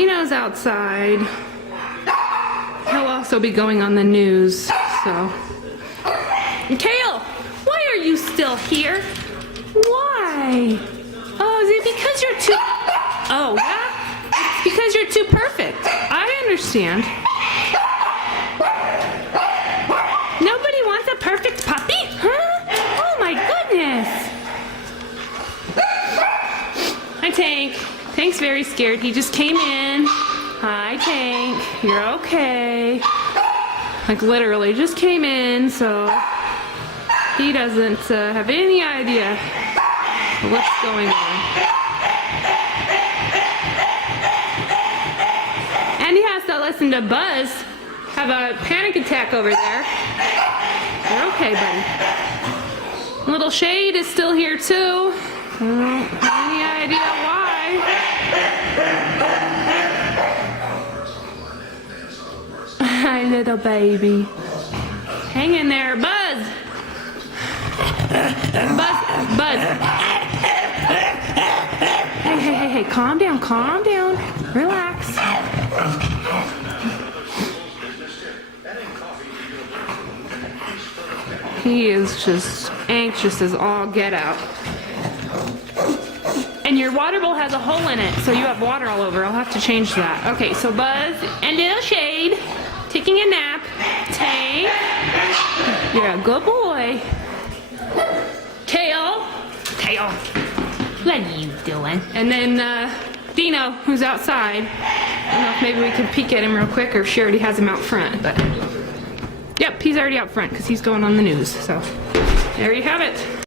Dino's outside. He'll also be going on the news, so. Kale, why are you still here? Why? Oh, is it because you're too... Oh, yeah? It's because you're too perfect. I understand. Nobody wants a perfect puppy? Huh? Oh, my goodness. Hi, Tank. Tank's very scared. He just came in. Hi, Tank. You're okay. Like, literally just came in, so he doesn't have any idea what's going on. And he has to listen to Buzz have a panic attack over there. You're okay, buddy. Little Shade is still here, too. I don't have any idea why. Hi, little baby. Hang in there, Buzz. Buzz. Hey, calm down. Relax. He is just anxious as all get out. And your water bowl has a hole in it, so you have water all over. I'll have to change that. Okay, so Buzz and little Shade taking a nap. Tank, you're a good boy. Kale, what are you doing? And then Dino, who's outside. I don't know if maybe we can peek at him real quick, or if she already has him out front. But yep, he's already out front because he's going on the news. So there you have it.